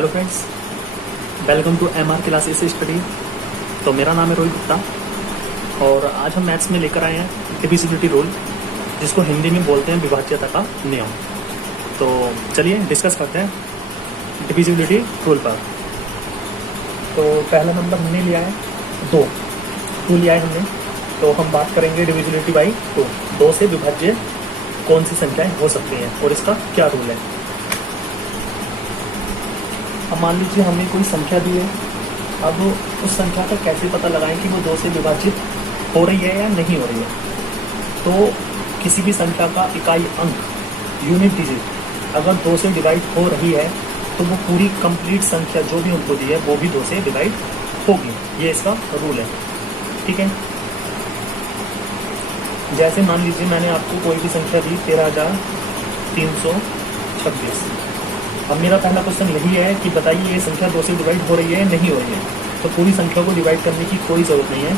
Hello friends, welcome to MR classes study. तो मेरा नाम है रोहित गुप्ता और आज हम मैथ्स में लेकर आए हैं डिविजिबिलिटी रूल, जिसको हिंदी में बोलते हैं विभाज्यता का नियम। तो चलिए डिस्कस करते हैं डिविजिबिलिटी रूल पर। तो पहला नंबर हमने लिया है 2 लिया है हमने। तो हम बात करेंगे डिविजिबिलिटी बाई 2 से विभाज्य कौन सी संख्याएं हो सकती हैं और इसका क्या रूल है। अब मान लीजिए हमें कोई संख्या दी है, अब उस संख्या का कैसे पता लगाएं कि वो 2 से विभाजित हो रही है या नहीं हो रही है। तो किसी भी संख्या का इकाई अंक यूनिट डिजिट अगर 2 से डिवाइड हो रही है तो वो पूरी कंप्लीट संख्या जो भी उनको दी है वो भी 2 से डिवाइड होगी। ये इसका रूल है, ठीक है। जैसे मान लीजिए मैंने आपको कोई भी संख्या दी 13,326। अब मेरा पहला क्वेश्चन यही है कि बताइए ये संख्या 2 से डिवाइड हो रही है नहीं हो रही है। तो पूरी संख्या को डिवाइड करने की कोई ज़रूरत नहीं है।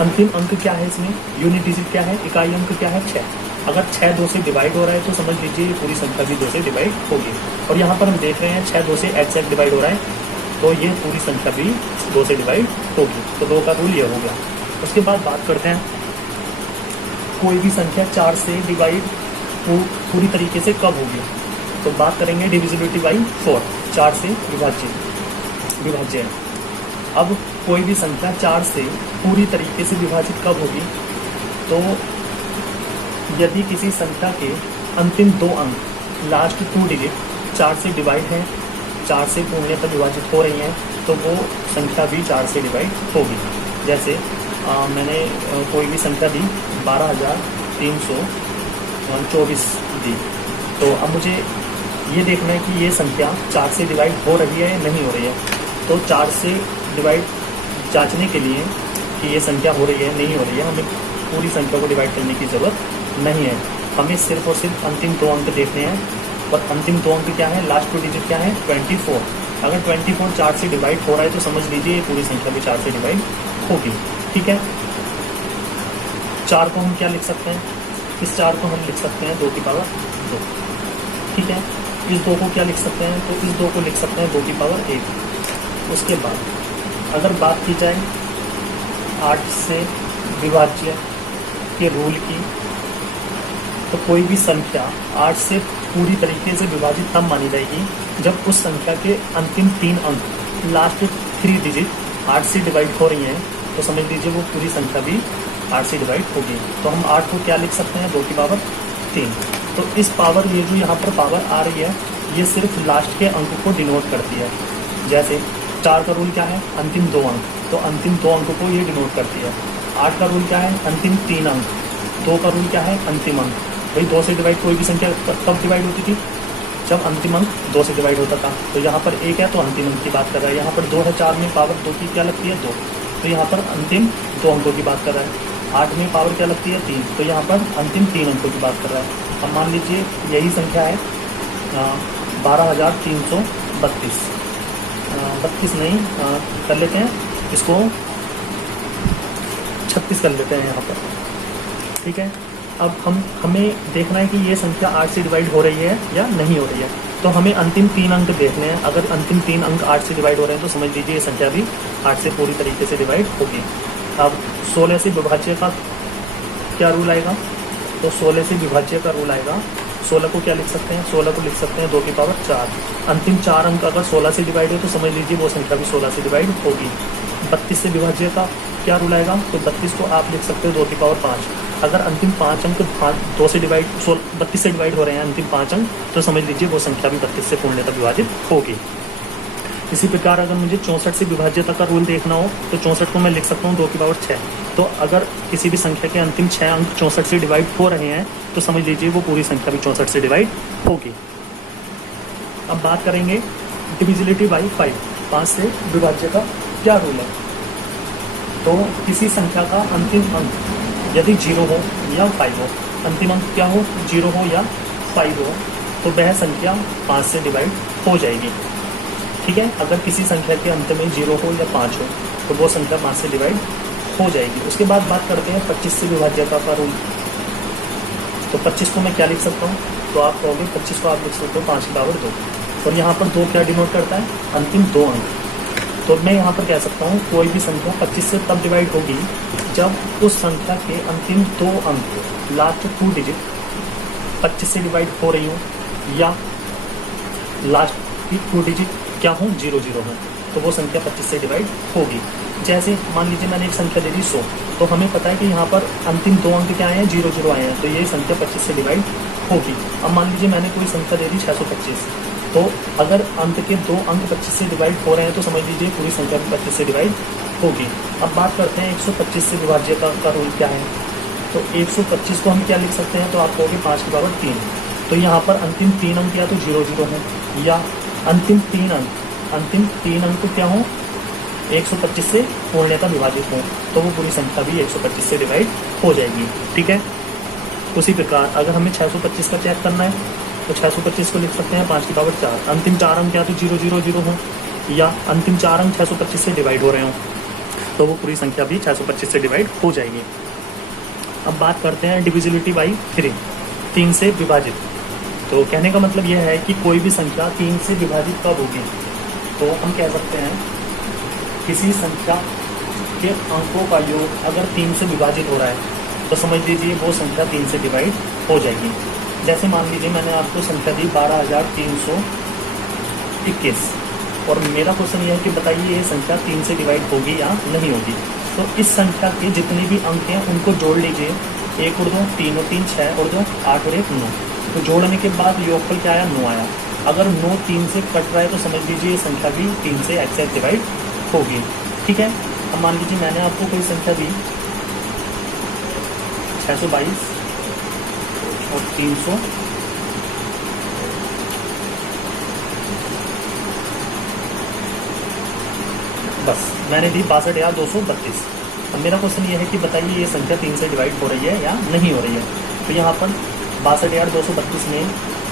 अंतिम अंक क्या है इसमें, यूनिट डिजिट क्या है, इकाई अंक क्या है, 6। अगर 6 2 से डिवाइड हो रहा है तो समझ लीजिए पूरी संख्या भी 2 से डिवाइड होगी। और यहाँ पर हम देख रहे हैं 6 2 से एग्जैक्ट डिवाइड हो रहा है, तो ये पूरी संख्या भी 2 से डिवाइड होगी। तो 2 का रूल ये हो गया। उसके बाद बात करते हैं कोई भी संख्या 4 से डिवाइड पूरी तरीके से कब होगी। तो बात करेंगे डिविजिबिलिटी बाई 4, 4 से विभाज्य है। अब कोई भी संख्या 4 से पूरी तरीके से विभाजित कब होगी, तो यदि किसी संख्या के अंतिम 2 अंक लास्ट 2 डिजिट 4 से डिवाइड हैं, 4 से पूर्णतः तक विभाजित हो रही हैं, तो वो संख्या भी 4 से डिवाइड होगी। जैसे मैंने कोई भी संख्या दी 12,324 दी। तो अब मुझे ये देखना है कि ये संख्या 4 से डिवाइड हो रही है या नहीं हो रही है। तो 4 से डिवाइड जांचने के लिए कि ये संख्या हो रही है नहीं हो रही है, हमें पूरी संख्या को डिवाइड करने की ज़रूरत नहीं है। हमें सिर्फ और सिर्फ अंतिम 2 अंक देखने हैं। और अंतिम 2 अंक क्या है, लास्ट 2 डिजिट क्या है, 24। अगर 24 4 से डिवाइड हो रहा है तो समझ लीजिए ये पूरी संख्या भी 4 से डिवाइड होगी, ठीक है। 4 को हम क्या लिख सकते हैं, इस 4 को हम लिख सकते हैं 2 की पावर 2, ठीक है। इस 2 को क्या लिख सकते हैं, तो इस 2 को लिख सकते हैं 2 की पावर 1। उसके बाद अगर बात की जाए 8 से विभाज्य के रूल की, तो कोई भी संख्या 8 से पूरी तरीके से विभाजित तब मानी जाएगी जब उस संख्या के अंतिम 3 अंक लास्ट 3 डिजिट 8 से डिवाइड हो रही हैं, तो समझ लीजिए वो पूरी संख्या भी 8 से डिवाइड होगी। तो हम 8 को क्या लिख सकते हैं, 2 की पावर 3। तो इस पावर, ये जो यहाँ पर पावर आ रही है, ये सिर्फ लास्ट के अंक को डिनोट करती है। जैसे 4 का रूल क्या है, अंतिम 2 अंक, तो अंतिम 2 अंक को ये डिनोट करती है। 8 का रूल क्या है, अंतिम 3 अंक। 2 का रूल क्या है, अंतिम अंक। भाई 2 से डिवाइड कोई भी संख्या तब डिवाइड होती थी जब अंतिम अंक 2 से डिवाइड होता था। तो यहाँ पर 1 है तो अंतिम अंक की बात कर रहा है। यहाँ पर 2 है, 4 में पावर 2 की क्या लगती है, 2। तो यहाँ पर अंतिम 2 अंकों की बात कर रहा है। 8 में पावर क्या लगती है, 3। तो यहाँ पर अंतिम 3 अंकों की बात कर रहा है। अब मान लीजिए यही संख्या है 12,332। 32 नहीं, कर लेते हैं इसको 36 कर लेते हैं यहाँ पर, ठीक है। अब हमें देखना है कि ये संख्या 8 से डिवाइड हो रही है या नहीं हो रही है। तो हमें अंतिम 3 अंक देखने हैं। अगर अंतिम 3 अंक 8 से डिवाइड हो रहे हैं तो समझ लीजिए ये संख्या भी 8 से पूरी तरीके से डिवाइड होगी। अब 16 से विभाज्य का क्या रूल आएगा, तो 16 से विभाज्य का रूल आएगा। 16 को क्या लिख सकते हैं, 16 को लिख सकते हैं 2 की पावर 4। अंतिम 4 अंक अगर 16 से डिवाइड हो तो समझ लीजिए वो संख्या भी 16 से डिवाइड होगी। 32 से विभाज्य का क्या रूल आएगा, तो 32 को आप लिख सकते हो 2 की पावर 5। अगर अंतिम 5 अंक 2 से डिवाइड 32 से डिवाइड हो रहे हैं अंतिम 5 अंक, तो समझ लीजिए वो संख्या भी 32 से पूर्णतः विभाजित होगी। इसी प्रकार अगर मुझे 64 से विभाज्यता का रूल देखना हो तो 64 को मैं लिख सकता हूँ 2 की पावर 6। तो अगर किसी भी संख्या के अंतिम 6 अंक 64 से डिवाइड हो रहे हैं तो समझ लीजिए वो पूरी संख्या भी 64 से डिवाइड होगी। अब बात करेंगे डिविजिबिलिटी बाई 5 से विभाज्य का क्या रूल है। तो किसी संख्या का अंतिम अंक यदि 0 हो या 5 हो, अंतिम अंक क्या हो, 0 हो या 5 हो, तो वह संख्या 5 से डिवाइड हो जाएगी, ठीक है। अगर किसी संख्या के अंत में 0 हो या 5 हो तो वो संख्या 5 से डिवाइड हो जाएगी। उसके बाद बात करते हैं 25 से विभाज्यता का रूल। तो 25 को मैं क्या लिख सकता हूँ, तो आप कहोगे 25 को आप लिख सकते हो 5 की पावर 2। और यहाँ पर 2 क्या डिनोट करता है, अंतिम 2 अंक। तो मैं यहाँ पर कह सकता हूँ कोई भी संख्या 25 से तब डिवाइड होगी जब उस संख्या के अंतिम 2 अंक, लास्ट 2 डिजिट 25 से डिवाइड हो रही हो, या लास्ट की 2 डिजिट क्या हो, 0 हो, तो वो संख्या 25 से डिवाइड होगी। जैसे मान लीजिए मैंने एक संख्या दे दी 100, तो हमें पता है कि यहाँ पर अंतिम 2 अंक क्या आए हैं, 0 आए हैं, तो ये संख्या 25 से डिवाइड होगी। अब मान लीजिए मैंने कोई संख्या दे दी 625, तो अगर अंत के 2 अंक 25 से डिवाइड हो रहे हैं तो समझ लीजिए पूरी संख्या भी 25 से डिवाइड होगी। अब बात करते हैं 125 से विभाज्य का रूल क्या है। तो 125 को हम क्या लिख सकते हैं, तो आप कहोगे 5 की पावर 3। तो यहाँ पर अंतिम 3 अंक या तो 0 हो, या अंतिम 3 अंक तो क्या हो, 125 से पूर्णतः विभाजित हो, तो वो पूरी संख्या भी 125 से डिवाइड हो जाएगी। ठीक है। उसी प्रकार अगर हमें 625 का चेक करना है तो 625 को लिख सकते हैं 5 की पावर 4। अंतिम 4 अंक या तो 0 हो, या अंतिम 4 अंक 625 से डिवाइड हो रहे हो, तो वो पूरी संख्या भी 625 से डिवाइड हो जाएगी। अब बात करते हैं डिविजिबिलिटी बाई 3 से विभाजित। तो कहने का मतलब यह है कि कोई भी संख्या 3 से विभाजित कब होगी। तो हम कह सकते हैं किसी संख्या के अंकों का योग अगर 3 से विभाजित हो रहा है तो समझ लीजिए वो संख्या 3 से डिवाइड हो जाएगी। जैसे मान लीजिए मैंने आपको संख्या दी 12,321, और मेरा क्वेश्चन ये है कि बताइए ये संख्या 3 से डिवाइड होगी या नहीं होगी। तो इस संख्या के जितने भी अंक हैं उनको जोड़ लीजिए, 1 और 2 3 और 3 6 और 2 8 और 1 9। तो जोड़ने के बाद योगफल क्या आया, 9 आया। अगर 9 3 से कट रहा है तो समझ लीजिए ये संख्या भी 3 से एक्सैक्ट डिवाइड होगी। ठीक है। अब मान लीजिए मैंने आपको कोई संख्या दी 622 और 300, बस मैंने दी 62,232। अब मेरा क्वेश्चन ये है कि बताइए ये संख्या 3 से डिवाइड हो रही है या नहीं हो रही है। तो यहाँ पर 62,232 में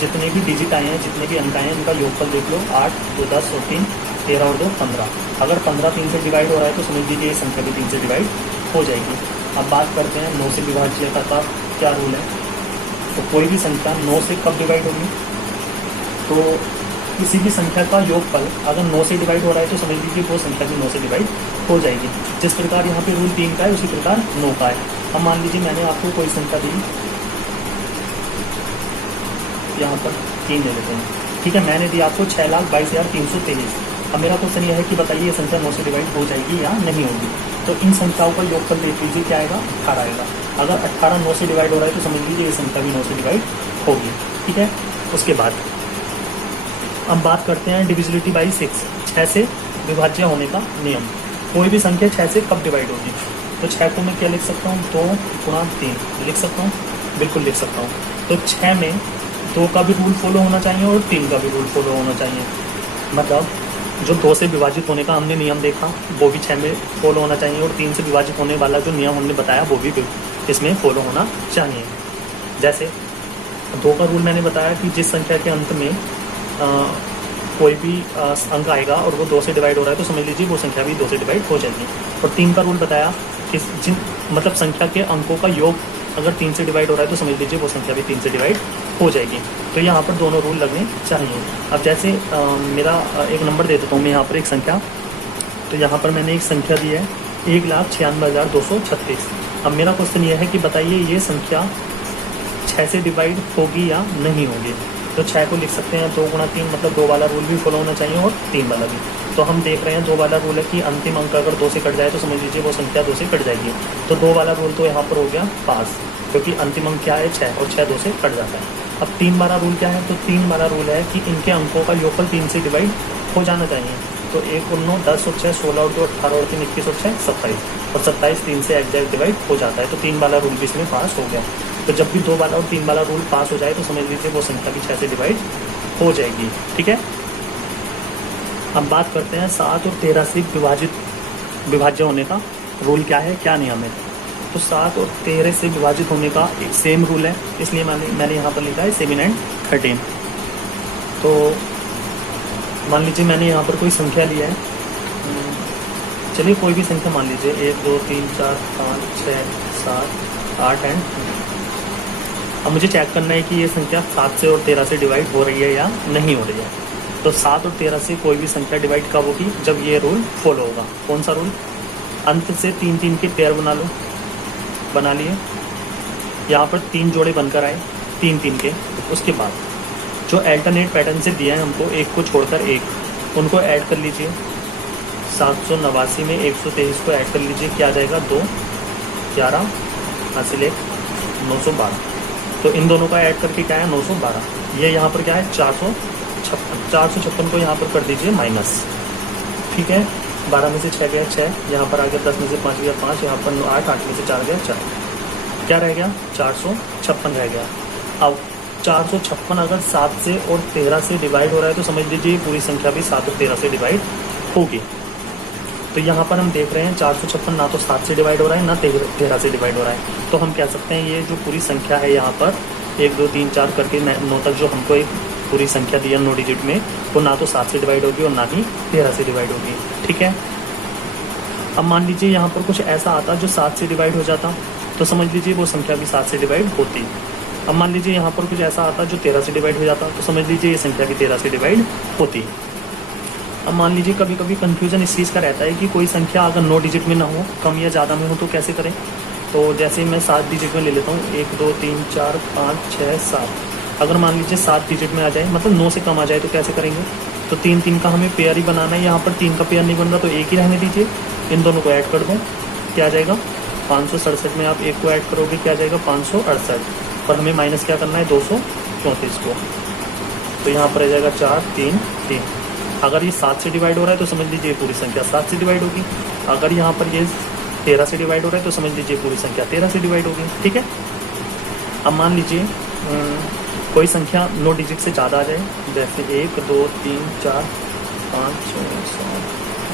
जितने भी डिजिट आए हैं, जितने भी अंक आए हैं, उनका योगफल देख लो, 8 2 10 और 3 13 और 2 15। अगर 15 3 से डिवाइड हो रहा है तो समझ लीजिए ये संख्या भी 3 से डिवाइड हो जाएगी। अब बात करते हैं 9 से विभाज्य का क्या रूल है। तो कोई भी संख्या 9 से कब डिवाइड होगी, तो किसी भी संख्या का योगफल अगर 9 से डिवाइड हो रहा है तो समझ लीजिए वो संख्या भी 9 से डिवाइड हो जाएगी। जिस प्रकार यहाँ पे रूल 3 का है उसी प्रकार 9 का है। अब मान लीजिए मैंने आपको कोई संख्या दी, यहाँ पर 3 ले लेते हैं। ठीक है। मैंने दी आपको 6,22,323। अब मेरा क्वेश्चन यह है कि बताइए ये संख्या 9 से डिवाइड हो जाएगी या नहीं होगी। तो इन संख्याओं का योगफल देख लीजिए क्या आएगा, 18 आएगा। अगर 18 9 से डिवाइड हो रहा है तो समझ लीजिए ये संख्या भी 9 से डिवाइड होगी। ठीक है। उसके बाद अब बात करते हैं डिविजिबिलिटी बाई 6, 6 से विभाज्य होने का नियम। कोई भी संख्या 6 से कब डिवाइड होगी। तो 6 को मैं क्या लिख सकता हूँ, 2 गुणा 3 लिख सकता हूँ, बिल्कुल लिख सकता हूँ। तो 6 में 2 का भी रूल फॉलो होना चाहिए और 3 का भी रूल फॉलो होना चाहिए। मतलब जो 2 से विभाजित होने का हमने नियम देखा वो भी 6 में फॉलो होना चाहिए, और 3 से विभाजित होने वाला जो नियम हमने बताया वो भी इसमें फॉलो होना चाहिए। जैसे 2 का रूल मैंने बताया कि जिस संख्या के अंत में कोई भी अंक आएगा और वो 2 से डिवाइड हो रहा है तो समझ लीजिए वो संख्या भी 2 से डिवाइड हो जाएगी। और 3 का रूल बताया कि जिन मतलब संख्या के अंकों का योग अगर 3 से डिवाइड हो रहा है तो समझ लीजिए वो संख्या भी 3 से डिवाइड हो जाएगी। तो यहाँ पर दोनों रूल लगने चाहिए। अब जैसे मेरा एक नंबर दे देता हूँ मैं यहाँ पर एक संख्या। तो यहाँ पर मैंने एक संख्या दी है 1,96,236। अब मेरा क्वेश्चन ये है कि बताइए ये संख्या 6 से डिवाइड होगी या नहीं होगी। तो 6 को लिख सकते हैं 2 गुणा 3, मतलब 2 वाला रूल भी फॉलो होना चाहिए और 3 वाला भी। तो हम देख रहे हैं 2 वाला रूल है कि अंतिम अंक अगर 2 से कट जाए तो समझ लीजिए वो संख्या 2 से कट जाएगी। तो 2 वाला रूल तो यहाँ पर हो गया पास, क्योंकि अंतिम अंक क्या है 6 और 6 2 से कट जाता है। अब 3 वाला रूल क्या है, तो 3 वाला रूल है कि इनके अंकों का योगफल 3 से डिवाइड हो जाना चाहिए। तो 1 और 9 10 और 6 16 और 2 18 और 3 21 और 6 27, और 27 3 से एग्जैक्ट डिवाइड हो जाता है। तो 3 वाला रूल भी इसमें पास हो गया। तो जब भी 2 वाला और 3 वाला रूल पास हो जाए तो समझ लीजिए वो संख्या भी 6 से डिवाइड हो जाएगी। ठीक है। अब बात करते हैं 7 और 13 से विभाज्य होने का रूल क्या है, क्या नियम है। तो 7 और 13 से विभाजित होने का एक सेम रूल है, इसलिए मैंने यहाँ पर लिखा है 7 and 13। तो मान लीजिए मैंने यहाँ पर कोई संख्या लिया है, चलिए कोई भी संख्या मान लीजिए 1 2 3 4 5 6 7 8 एंड। अब मुझे चेक करना है कि ये संख्या 7 से और 13 से डिवाइड हो रही है या नहीं हो रही है। तो 7 और 13 से कोई भी संख्या डिवाइड कब होगी? जब ये रूल फॉलो होगा। कौन सा रूल? अंत से 3-3 के पेयर बना लो। बना लिए। यहाँ पर 3 जोड़े बनकर आए 3-3 के। उसके बाद जो अल्टरनेट पैटर्न से दिया है हमको, एक को छोड़कर एक, उनको ऐड कर लीजिए। 789 में 123 को ऐड कर लीजिए, क्या आ जाएगा? 2, 11 हासिल 1, 912। तो इन दोनों का ऐड करके क्या है? 912। ये यहाँ पर क्या है? 456 को यहाँ पर कर दीजिए माइनस। ठीक है, 12 में से 6 गया 6, यहाँ पर आ गया 10 में से 5 गया 5, यहाँ पर 8, 8 में से 4 गया 4, क्या रह गया? 456 रह गया। अब 456 अगर 7 से और 13 से डिवाइड हो रहा है तो समझ लीजिए पूरी संख्या भी 7 और 13 से डिवाइड होगी। तो यहाँ पर हम देख रहे हैं 456 ना तो 7 से डिवाइड हो रहा है ना 13 से डिवाइड हो रहा है। तो हम कह सकते हैं ये जो पूरी संख्या है यहाँ पर 1 2 3 4 करके 9 तक जो हमको एक पूरी संख्या दी है 9 डिजिट में, वो ना तो 7 से डिवाइड होगी और ना ही 13 से डिवाइड होगी। ठीक है, अब मान लीजिए यहाँ पर कुछ ऐसा आता जो 7 से डिवाइड हो जाता, तो समझ लीजिए वो संख्या भी 7 से डिवाइड होती। अब मान लीजिए यहाँ पर कुछ ऐसा आता जो 13 से डिवाइड हो जाता, तो समझ लीजिए ये संख्या भी 13 से डिवाइड होती। अब मान लीजिए कभी कभी कंफ्यूजन इस चीज़ का रहता है कि कोई संख्या अगर 9 डिजिट में ना हो, कम या ज़्यादा में हो, तो कैसे करें? तो जैसे मैं 7 डिजिट में ले लेता हूँ, 1 2 3 4 5 6 7। अगर मान लीजिए 7 डिजिट में आ जाए, मतलब 9 से कम आ जाए, तो कैसे करेंगे? तो 3-3 का हमें पेयर ही बनाना है। यहाँ पर 3 का पेयर नहीं बन रहा तो एक ही रहने दीजिए, इन दोनों को ऐड कर दो, क्या आ जाएगा? 567 में आप एक को ऐड करोगे, क्या आ जाएगा? 568। पर हमें माइनस क्या करना है? 234 को। तो यहाँ पर आ जाएगा 4 3 3। अगर ये 7 से डिवाइड हो रहा है तो समझ लीजिए पूरी संख्या 7 से डिवाइड होगी। अगर यहाँ पर ये 13 से डिवाइड हो रहा है तो समझ लीजिए पूरी संख्या 13 से डिवाइड होगी। ठीक है, अब मान लीजिए कोई संख्या 9 डिजिट से ज़्यादा आ जाए, जैसे 1 2 3 4 5 6 7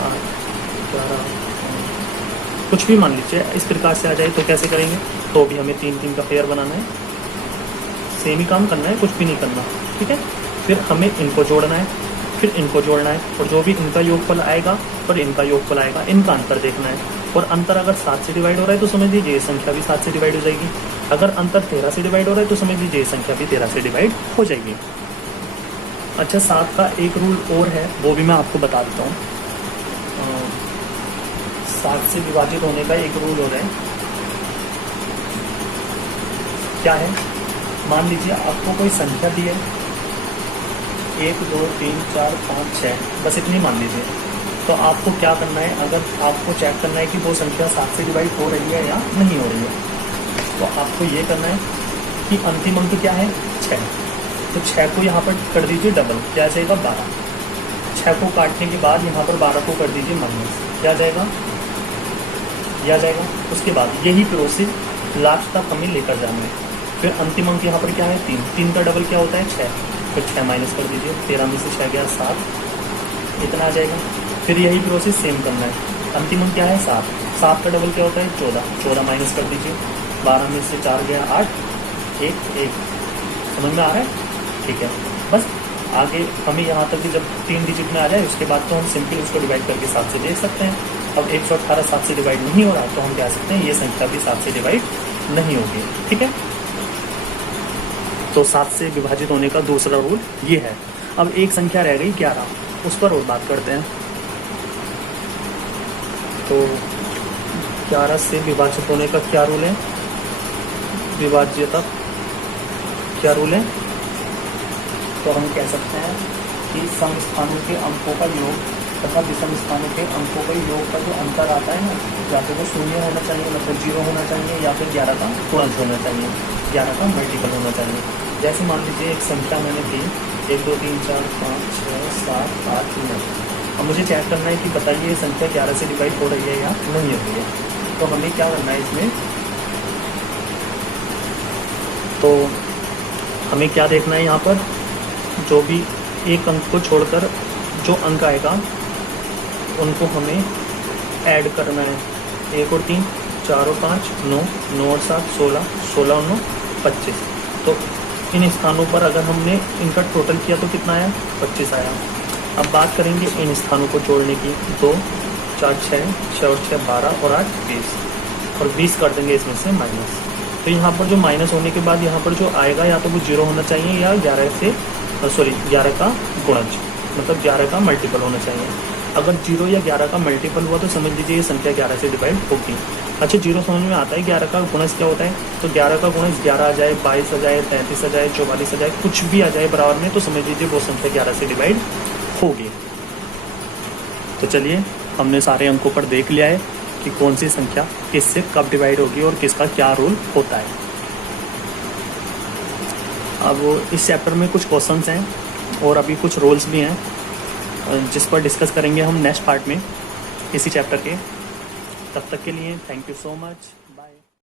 8 11, कुछ भी मान लीजिए इस प्रकार से आ जाए, तो कैसे करेंगे? तो भी हमें 3-3 का पेयर बनाना है, सेम ही काम करना है, कुछ भी नहीं करना। ठीक है, फिर हमें इनको जोड़ना है, फिर इनको जोड़ना है, और जो भी इनका योगफल आएगा और इनका योगफल आएगा, इनका अंतर देखना है। और अंतर अगर 7 से डिवाइड हो रहा है तो समझ लीजिए ये संख्या भी 7 से डिवाइड हो जाएगी। अगर अंतर 13 से डिवाइड हो रहा है तो समझ लीजिए ये संख्या भी 13 से डिवाइड हो जाएगी। अच्छा, 7 का एक रूल और है, वो भी मैं आपको बता देता हूँ। 7 से विभाजित होने का एक रूल और है। क्या है? मान लीजिए आपको कोई संख्या दी है 1 2 3 4 5 6, बस इतनी मान लीजिए। तो आपको क्या करना है? अगर आपको चेक करना है कि वो संख्या 7 से डिवाइड हो रही है या नहीं हो रही है, तो आपको ये करना है कि अंतिम अंक क्या है? 6। तो 6 को यहाँ पर कर दीजिए डबल, क्या आ जाएगा? 12। 6 को काटने के बाद यहाँ पर 12 को कर दीजिए माइनस, क्या आ जाएगा? यह आ जाएगा। उसके बाद यही प्रोसेस लास्ट तक हमें लेकर जाना है। फिर अंतिम अंक यहाँ पर क्या है? 3। 3 का डबल क्या होता है? 6। फिर 6 माइनस कर दीजिए, 13 में से 6 गया 7, इतना आ जाएगा। फिर यही प्रोसेस सेम करना है। अंतिम अंक क्या है? 7। 7 का डबल क्या होता है? 14। 14 माइनस कर दीजिए, 12 में से 4 गया 8, 1 समझ में आ रहा है? ठीक है, बस आगे हमें यहाँ तक कि जब 3 डिजिट में आ जाए उसके बाद तो हम सिंपल उसको डिवाइड करके 7 से देख सकते हैं। अब 118 7 से डिवाइड नहीं हो रहा तो हम कह सकते हैं ये संख्या भी 7 से डिवाइड नहीं होगी। ठीक है, तो 7 से विभाजित होने का दूसरा रूल ये है। अब एक संख्या रह गई 11, उस पर और बात करते हैं। तो 11 से विभाजित होने का क्या रूल है? विभाज्यता क्या रूल है? तो हम कह सकते हैं कि सम स्थानों के अंकों का योग तथा विषम स्थानों के अंकों के योग का जो अंतर आता है ना, या तो वो 0 होना चाहिए, मतलब 0 होना चाहिए, या फिर 11 का गुणज होना चाहिए, 11 का मल्टीपल होना चाहिए। जैसे मान लीजिए एक संख्या मैंने दी 1 2 3 4 5 6 7 8 9। अब मुझे चेक करना है कि बताइए ये संख्या 11 से डिवाइड हो रही है या नहीं हो रही है। तो हमें क्या करना है इसमें? तो हमें क्या देखना है यहाँ पर? जो भी एक अंक को छोड़कर जो अंक आएगा उनको हमें ऐड करना है। 1 और 3 4 और 5 9, 9 और 7 16, 16 और 9 25। तो इन स्थानों पर अगर हमने इनका टोटल किया तो कितना आया? 25 आया। अब बात करेंगे इन स्थानों को जोड़ने की। 2 4 6, 6 और 6 12 और 8 20, और 20 कर देंगे इसमें से माइनस। तो यहाँ पर जो माइनस होने के बाद यहाँ पर जो आएगा या तो वो 0 होना चाहिए या 11 का गुणज। मतलब 11 का मल्टीपल होना चाहिए। अगर 0 या 11 का मल्टीपल हुआ तो समझ लीजिए ये संख्या 11 से डिवाइड होगी। अच्छा 0 समझ में आता है, 11 का गुणज क्या होता है, तो 11 का गुणज 11 आ जाए, 22 आ जाए, 33 आ जाए, 44 आ जाए, कुछ भी आ जाए बराबर में, तो समझ लीजिए वो संख्या 11 से डिवाइड होगी। तो चलिए हमने सारे अंकों पर देख लिया है कि कौन सी संख्या किससे कब डिवाइड होगी और किसका क्या रोल होता है। अब इस चैप्टर में कुछ क्वेश्चंस हैं और अभी कुछ रोल्स भी हैं जिस पर डिस्कस करेंगे हम नेक्स्ट पार्ट में इसी चैप्टर के। तब तक के लिए थैंक यू सो मच।